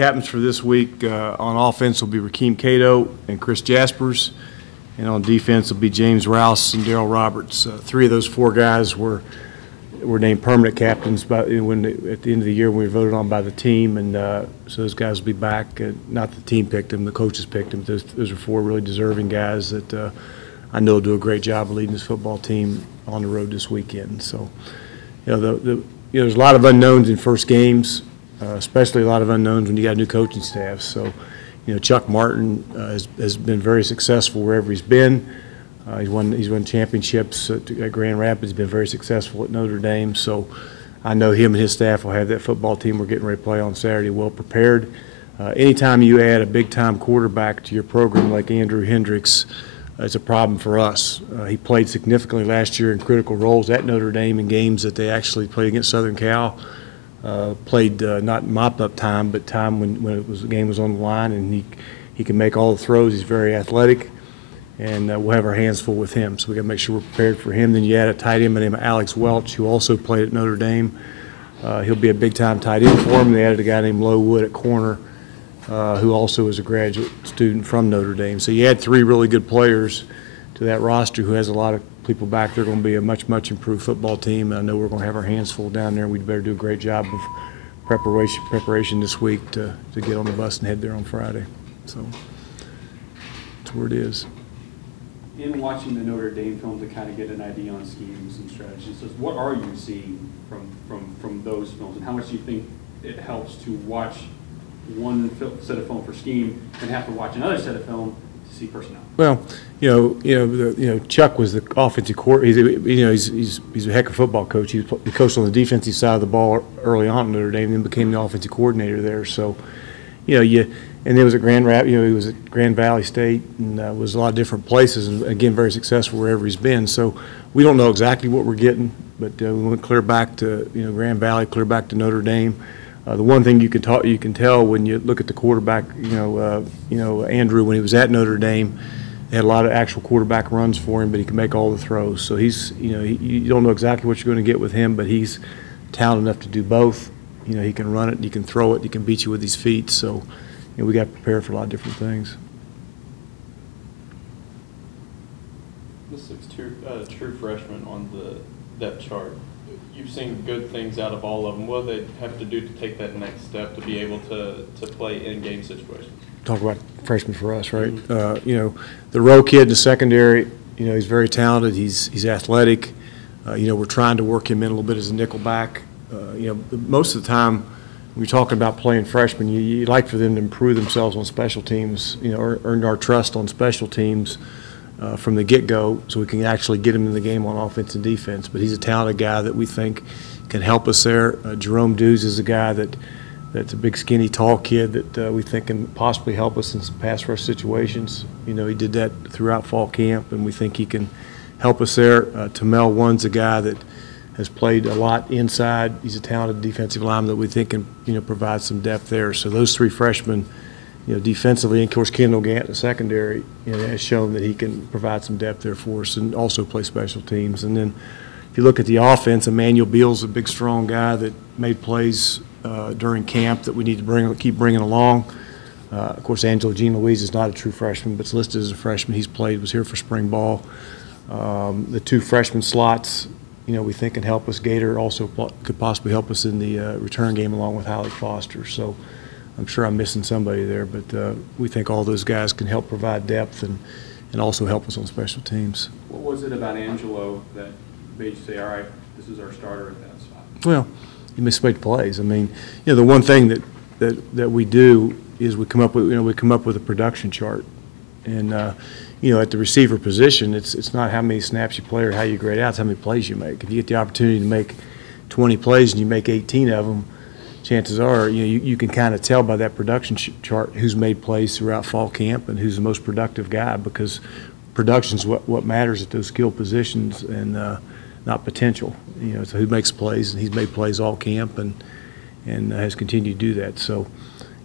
captains for this week on offense will be Rakeem Cato and Chris Jaspers, and on defense will be James Rouse and Darrell Roberts. Three of those four guys were named permanent captains at the end of the year when we were voted on by the team, and so those guys will be back. Not the team picked them, the coaches picked them. Those are four really deserving guys that I know will do a great job of leading this football team on the road this weekend. So, there's a lot of unknowns in first games, especially a lot of unknowns when you got a new coaching staff. So, Chuck Martin has been very successful wherever he's been. He's won championships at Grand Rapids. He's been very successful at Notre Dame. So I know him and his staff will have that football team we're getting ready to play on Saturday well prepared. Anytime you add a big-time quarterback to your program like Andrew Hendricks, it's a problem for us. He played significantly last year in critical roles at Notre Dame in games that they actually played against Southern Cal. Played not mop-up time, but time when the game was on the line, and he can make all the throws. He's very athletic, and we'll have our hands full with him. So we got to make sure we're prepared for him. Then you add a tight end by the name of Alex Welch, who also played at Notre Dame. He'll be a big-time tight end for him. They added a guy named Low Wood at corner, who also is a graduate student from Notre Dame. So you add three really good players to that roster who has a lot of people back. They're going to be a much improved football team. I know we're going to have our hands full down there. We'd better do a great job of preparation this week to get on the bus and head there on Friday. So that's where it is. In watching the Notre Dame film to kind of get an idea on schemes and strategies, what are you seeing from those films, and how much do you think it helps to watch one set of film for scheme and have to watch another set of film to see personnel? Well, Chuck was the offensive coordinator. He's a heck of a football coach. He coached on the defensive side of the ball early on at Notre Dame, and then became the offensive coordinator there. So, and it was at he was at Grand Valley State, and was a lot of different places, and again, very successful wherever he's been. So we don't know exactly what we're getting, but we went clear back to Grand Valley, clear back to Notre Dame. The one thing you can tell when you look at the quarterback, Andrew, when he was at Notre Dame, they had a lot of actual quarterback runs for him, but he can make all the throws. So he's, you don't know exactly what you're going to get with him, but he's talented enough to do both. He can run it, he can throw it, he can beat you with his feet. So, we got to prepare for a lot of different things. This looks true freshman on the depth chart. You've seen good things out of all of them. What do they have to do to take that next step to be able to play in game situations? Talk about freshmen for us, right? The row kid in the secondary, he's very talented. He's athletic. We're trying to work him in a little bit as a nickel back. Most of the time when you're talking about playing freshmen, you like for them to improve themselves on special teams, earn our trust on special teams from the get-go, so we can actually get him in the game on offense and defense. But he's a talented guy that we think can help us there. Jerome Dews is a guy that's a big, skinny, tall kid that we think can possibly help us in some pass rush situations. He did that throughout fall camp, and we think he can help us there. Tamel One's a guy that has played a lot inside. He's a talented defensive lineman that we think can provide some depth there. So those three freshmen, defensively, and of course Kendall Gant, the secondary, has shown that he can provide some depth there for us and also play special teams. And then if you look at the offense, Emmanuel Beal's a big, strong guy that made plays during camp that we need to keep bringing along. Of course, Angelo Jean Louise is not a true freshman, but it's listed as a freshman. Was here for spring ball. The two freshman slots, we think can help us. Gator also could possibly help us in the return game along with Hallie Foster. So I'm sure I'm missing somebody there, but we think all those guys can help provide depth and also help us on special teams. What was it about Angelo that made you say, all right, this is our starter at that spot? Well, he makes plays. I mean, the one thing that we do is we come up with a production chart, and at the receiver position, it's not how many snaps you play or how you grade out, it's how many plays you make. If you get the opportunity to make 20 plays and you make 18 of them, chances are you can kind of tell by that production chart who's made plays throughout fall camp and who's the most productive guy, because production's what matters at those skill positions, and not potential. So who makes plays, and he's made plays all camp and has continued to do that. So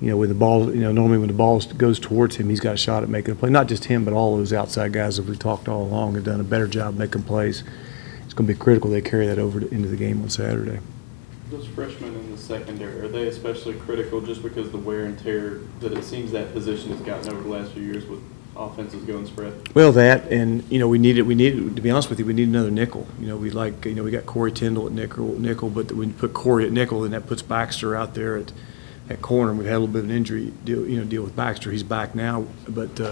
when the ball, normally when the ball goes towards him, he's got a shot at making a play. Not just him, but all those outside guys that we've talked all along have done a better job making plays. It's going to be critical they carry that over into the game on Saturday. Those freshmen in the secondary, are they especially critical just because the wear and tear that it seems that position has gotten over the last few years with offenses going spread? Well, that, and, you know, we needed, to be honest with you, we need another nickel. You know, we got Corey Tyndall at nickel, but when you put Corey at nickel, then that puts Baxter out there at corner. We've had a little bit of an injury deal with Baxter. He's back now, but, you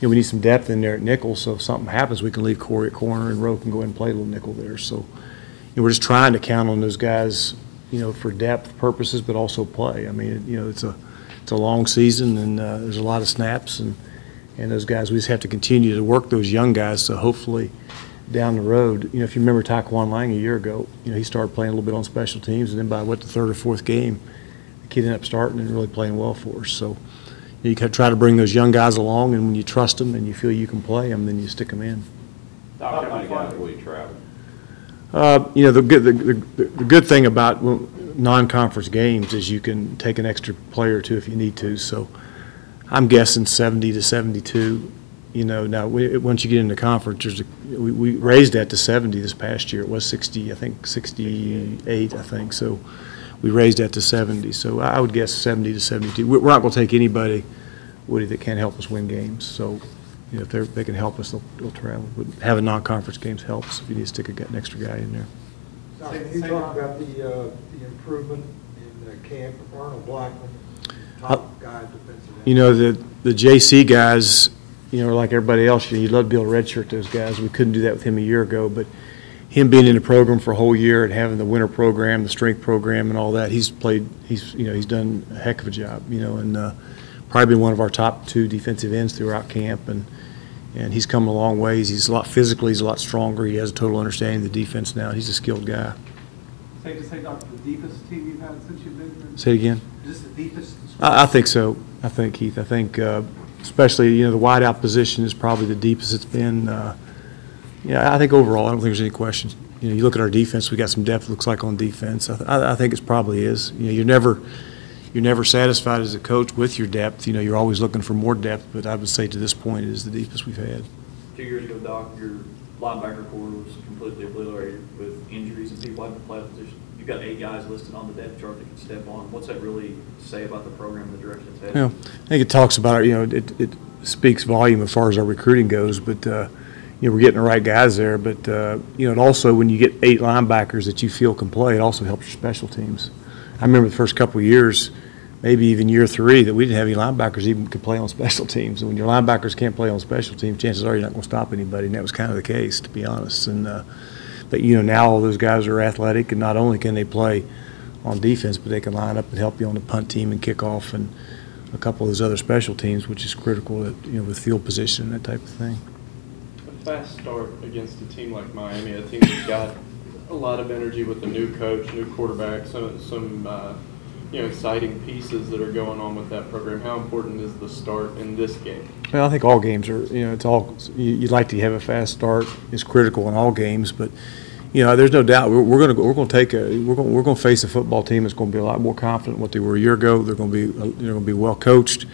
know, we need some depth in there at nickel, so if something happens, we can leave Corey at corner and Rowe can go ahead and play a little nickel there. So, you know, we're just trying to count on those guys, you know, for depth purposes, but also play. I mean, you know, it's a long season, and there's a lot of snaps, and those guys, we just have to continue to work those young guys. So hopefully, down the road, you know, if you remember Taquan Lang a year ago, you know, he started playing a little bit on special teams, and then by the third or fourth game, the kid ended up starting and really playing well for us. So you can try to bring those young guys along, and when you trust them and you feel you can play them, then you stick them in. How many guys will you travel? You know, the good thing about non-conference games is you can take an extra player or two if you need to. So I'm guessing 70 to 72. You know, now once you get into conference, we raised that to 70 this past year. It was 60, I think 68, I think. So we raised that to 70. So I would guess 70 to 72. We're not going to take anybody, Woody, that can't help us win games. So, you know, if they can help us, they'll travel. But having non-conference games helps if you need to stick an extra guy in there. Can you talk about the improvement in camp of Arnold Blackman, top guy defensive end? You know, the JC guys, you know, like everybody else, you'd love to be able to redshirt those guys. We couldn't do that with him a year ago, but him being in the program for a whole year and having the winter program, the strength program, and all that, he's done a heck of a job. You know, and probably been one of our top 2 defensive ends throughout camp, and he's come a long ways. He's a lot physically, he's a lot stronger. He has a total understanding of the defense now. He's a skilled guy. Safe to say, Doctor, the deepest team you've had since you've been here? Say it again. Is this the deepest? I think so. I think, Keith. I think, especially, you know, the wideout position is probably the deepest it's been. Yeah, I think overall, I don't think there's any questions. You know, you look at our defense, we got some depth, it looks like, on defense. I think it probably is. You know, you're never satisfied as a coach with your depth. You know, you're always looking for more depth, but I would say to this point it is the deepest we've had. 2 years ago, Doc, your linebacker corps was completely obliterated with injuries and people having to play the position. You've got 8 guys listed on the depth chart that can step on. What's that really say about the program and the direction it's headed? You know, I think it talks about, you know, it speaks volume as far as our recruiting goes, but you know, we're getting the right guys there. But you know, it also, when you get 8 linebackers that you feel can play, it also helps your special teams. I remember the first couple of years, maybe even year 3, that we didn't have any linebackers even could play on special teams. And when your linebackers can't play on special teams, chances are you're not going to stop anybody, and that was kind of the case, to be honest. And but you know, now all those guys are athletic, and not only can they play on defense, but they can line up and help you on the punt team and kickoff and a couple of those other special teams, which is critical, you know, with field position and that type of thing. A fast start against a team like Miami, a team that's got a lot of energy with a new coach, new quarterback, some you know, exciting pieces that are going on with that program. How important is the start in this game? Well, I think all games are, you know, it's all, you'd like to have a fast start. It's critical in all games, but you know, there's no doubt we're going to face a football team that's going to be a lot more confident than what they were a year ago. They're going to be well coached.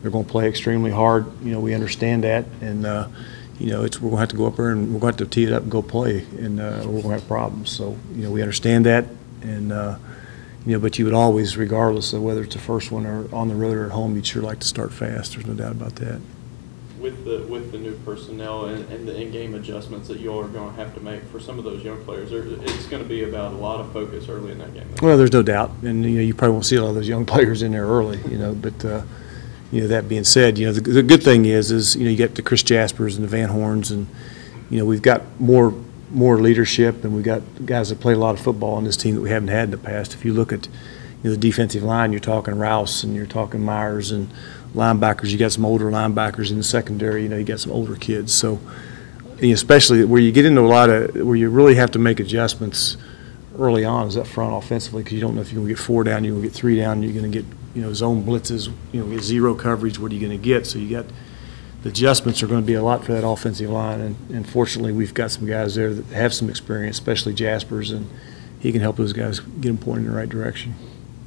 They're going to play extremely hard. You know, we understand that, and you know, we're going to have to go up there and we're going to have to tee it up and go play, and we're going to have problems. So you know, we understand that, and you know, but you would always, regardless of whether it's the first one or on the road or at home, you'd sure like to start fast. There's no doubt about that. With the new personnel and the in-game adjustments that you all are going to have to make for some of those young players, it's going to be about a lot of focus early in that game. Well, there's no doubt, and you know, you probably won't see a lot of those young players in there early, you know. But you know, that being said, you know, the good thing is you know, you get the Chris Jaspers and the Van Horns, and you know, we've got more leadership, and we've got guys that play a lot of football on this team that we haven't had in the past. If you look at, you know, the defensive line, you're talking Rouse and you're talking Myers, and linebackers, you got some older linebackers in the secondary. You know, you got some older kids. So, you know, especially where you get into a lot of where you really have to make adjustments early on is up front offensively, because you don't know if you're going to get 4 down, you're going to get 3 down, you're going to get, you know, zone blitzes, you know, get 0 coverage. What are you going to get? So you got the adjustments are going to be a lot for that offensive line, and fortunately we've got some guys there that have some experience, especially Jaspers, and he can help those guys get them pointed in the right direction.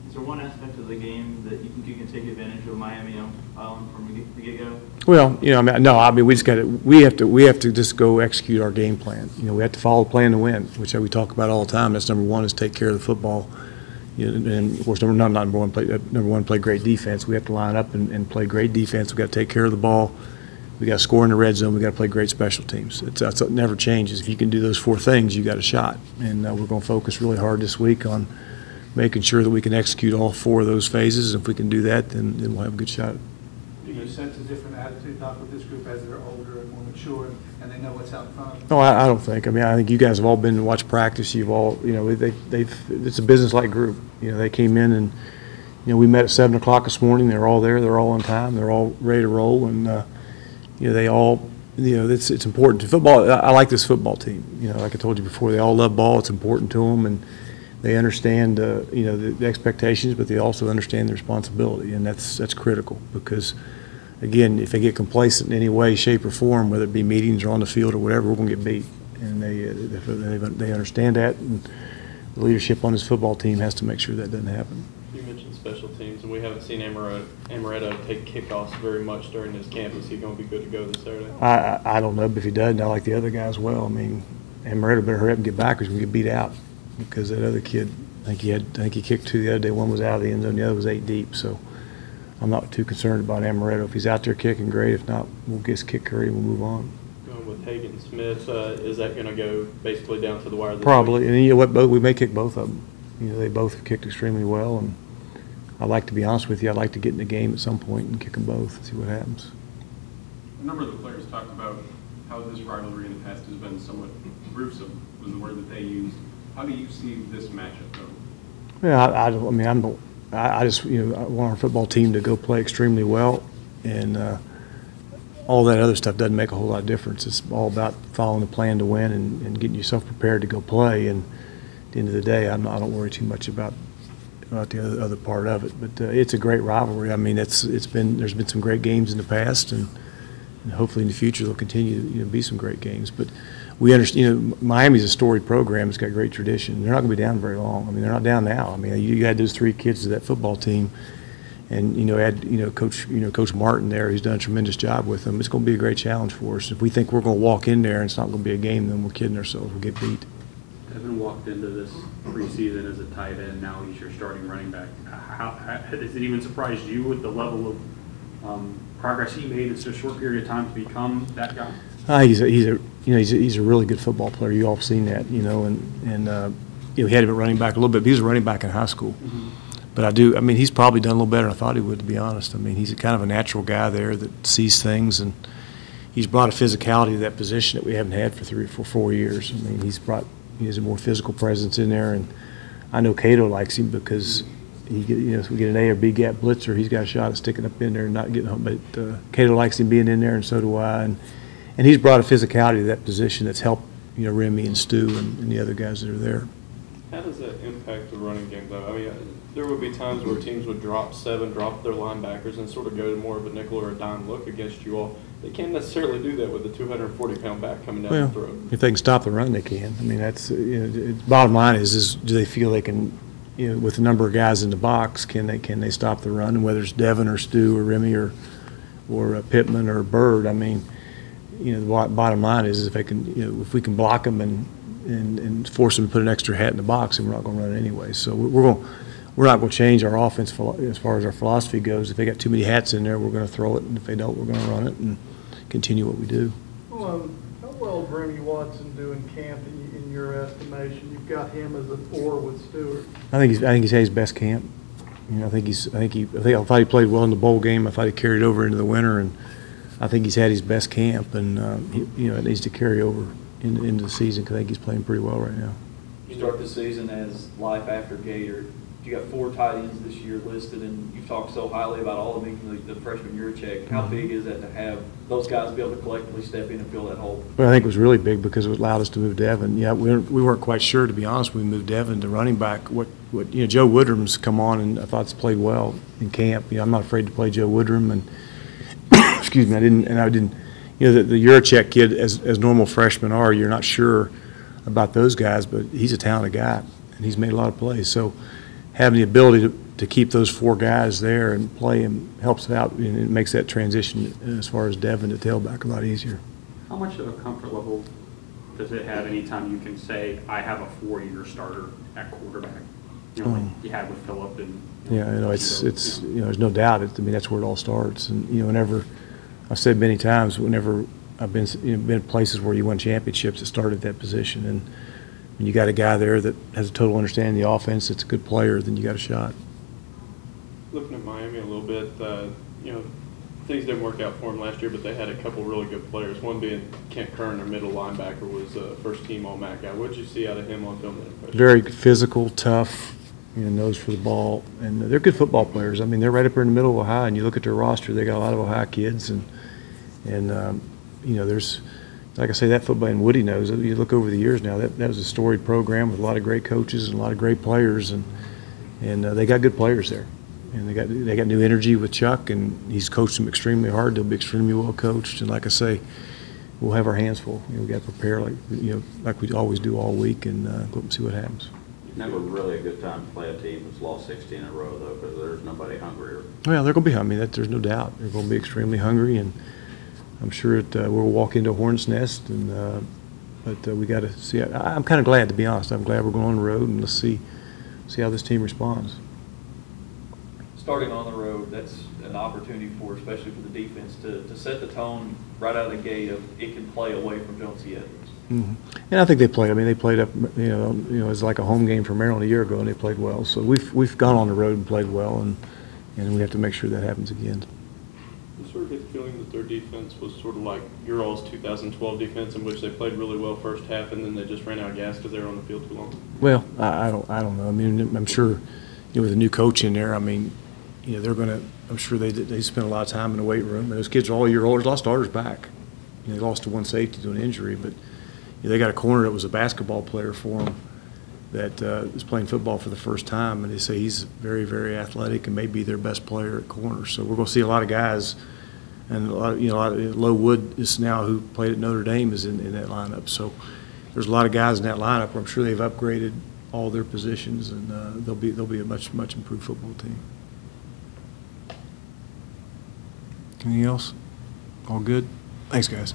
Is there one aspect of the game that you think you can take advantage of Miami Island from the get-go? Well, you know, I mean, we just got to. We have to just go execute our game plan. You know, we have to follow the plan to win, which we talk about all the time. That's number one, is take care of the football. And of course, number one, play great defense. We have to line up and play great defense. We've got to take care of the ball. We got to score in the red zone. We got to play great special teams. It never changes. If you can do those 4 things, you got a shot. And we're going to focus really hard this week on making sure that we can execute all 4 of those phases. If we can do that, then we'll have a good shot. Do you sense a different attitude, Doc, with this group as they're older and more mature and they know what's out in front of them? No, I don't think. I mean, I think you guys have all been to watch practice. You've all, it's a business-like group. They came in and, we met at 7 o'clock this morning. They're all there. They're all on time. They're all ready to roll. And, they all, it's important to football. I like this football team. Like I told you before, they all love ball. It's important to them, and they understand, the expectations, but they also understand the responsibility, and that's critical because, again, if they get complacent in any way, shape, or form, whether it be meetings or on the field or whatever, we're going to get beat. And they understand that, and the leadership on this football team has to make sure that doesn't happen. You mentioned special teams, and we haven't seen Amaretto take kickoffs very much during his camp. Is he going to be good to go this Saturday? I don't know, but if he doesn't, I like the other guy as well. I mean, Amaretto better hurry up and get back or he's going to get beat out because that other kid, I think he kicked 2 the other day. One was out of the end zone, the other was 8 deep. So I'm not too concerned about Amaretto. If he's out there kicking, great. If not, we'll get his kick curry and we'll move on. Going with Hagan Smith, is that going to go basically down to the wire this Probably. week? And you know what? We may kick both of them. They both have kicked extremely well. And I'd like to be honest with you, I'd like to get in the game at some point and kick them both and see what happens. A number of the players talked about how this rivalry in the past has been somewhat gruesome, was the word that they used. How do you see this matchup though? Yeah, I just I want our football team to go play extremely well, and all that other stuff doesn't make a whole lot of difference. It's all about following the plan to win and getting yourself prepared to go play. And at the end of the day, I don't worry too much about the other part of it. But it's a great rivalry. I mean, there's been some great games in the past, and hopefully in the future there'll continue to be some great games. But we understand, Miami's a storied program. It's got great tradition. They're not going to be down very long. I mean, they're not down now. I mean, you had those 3 kids to that football team, and add Coach Martin there, who's done a tremendous job with them. It's going to be a great challenge for us. If we think we're going to walk in there and it's not going to be a game, then we're kidding ourselves. We'll get beat. Devin walked into this preseason as a tight end. Now he's your starting running back. How has it even surprised you with the level of progress he made in such a short period of time to become that guy? He's a really good football player. You all have seen that, and he had been running back a little bit. But he was a running back in high school. Mm-hmm. But he's probably done a little better than I thought he would, to be honest. I mean, he's kind of a natural guy there that sees things, and he's brought a physicality to that position that we haven't had for 4 years. I mean, he has a more physical presence in there, and I know Cato likes him because if we get an A or B gap blitzer, he's got a shot at sticking up in there and not getting home. But Cato likes him being in there, and so do I. And he's brought a physicality to that position that's helped Remy and Stu and the other guys that are there. How does that impact the running game, though? I mean, there would be times where teams would drop their linebackers and sort of go to more of a nickel or a dime look against you all. They can't necessarily do that with a 240-pound back coming down the throat. If they can stop the run, they can. I mean, that's bottom line is do they feel they can, with the number of guys in the box, can they stop the run? And whether it's Devin or Stu or Remy or Pittman or Bird, I mean, the bottom line is if they can, if we can block them and force them to put an extra hat in the box, and we're not going to run it anyway. So we're not going to change our offense as far as our philosophy goes. If they got too many hats in there, we're going to throw it, and if they don't, we're going to run it and continue what we do. Well, how well is Remy Watson doing camp in your estimation? You've got him as a 4 with Stewart. I think he's had his best camp. I thought he played well in the bowl game. I thought he carried over into the winter, and I think he's had his best camp, and it needs to carry over into the season because I think he's playing pretty well right now. You start the season as life after Gator. You got 4 tight ends this year listed, and you've talked so highly about all of them, the freshman year check. How big is that to have those guys be able to collectively step in and fill that hole? Well, I think it was really big because it allowed us to move Devin. Yeah, we weren't quite sure, to be honest, when we moved Devin to running back. Joe Woodrum's come on, and I thought he's played well in camp. I'm not afraid to play Joe Woodrum, and excuse me, I didn't. The Yurachek kid, as normal freshmen are, you're not sure about those guys, but he's a talented guy, and he's made a lot of plays. So having the ability to keep those 4 guys there and play him helps out, and it makes that transition as far as Devin to tailback a lot easier. How much of a comfort level does it have anytime you can say, I have a 4-year starter at quarterback? you know, like you had with Phillip and. Yeah, you know, it's you know, there's no doubt. I mean, that's where it all starts. And you know, whenever I've said many times, whenever I've been been places where you won championships, it started at that position. And when you got a guy there that has a total understanding of the offense, that's a good player, then you got a shot. Looking at Miami a little bit, you know, things didn't work out for him last year, but they had a couple really good players. One being Kent Kern, their middle linebacker, was first team All-MAC guy. What did you see out of him on film? Very physical, tough, you know, nose for the ball, and they're good football players. I mean, they're right up there in the middle of Ohio, and you look at their roster, they got a lot of Ohio kids, and you know, there's, like I say, that football, and Woody knows, you look over the years now, that was a storied program with a lot of great coaches and a lot of great players, and they got good players there. And they got new energy with Chuck, and he's coached them extremely hard. They'll be extremely well coached, and like I say, we'll have our hands full. You know, we got to prepare like we always do all week, and go up and see what happens. Never really a good time to play a team that's lost 16 in a row, though, because there's nobody hungrier. Well, they're going to be hungry. There's no doubt. They're going to be extremely hungry, and I'm sure we'll walk into a hornet's nest. And but we got to see. I'm kind of glad, to be honest. I'm glad we're going on the road, and let's see how this team responds. Starting on the road, that's an opportunity for, especially for the defense, to set the tone right out of the gate of it can play away from Jones C. Edwards. Mm-hmm. And I think they played. I mean, they played up. You know, it was like a home game for Maryland a year ago, and they played well. So we've gone on the road and played well, and we have to make sure that happens again. You sort of get the feeling that their defense was sort of like your all's 2012 defense, in which they played really well first half, and then they just ran out of gas because they were on the field too long. Well, I don't know. I mean, I'm sure, you know, with a new coach in there, I mean, you know, they're going to. I'm sure they spent a lot of time in the weight room. Those kids are all year old. There's a lot of starters back. You know, they lost to one safety to an injury, but you know, they got a corner that was a basketball player for them that is playing football for the first time, and they say he's very, very athletic and may be their best player at corner. So we're going to see a lot of guys, and a lot of Low Wood is now who played at Notre Dame is in that lineup. So there's a lot of guys in that lineup where I'm sure they've upgraded all their positions, and they'll be a much improved football team. Anything else? All good? Thanks, guys.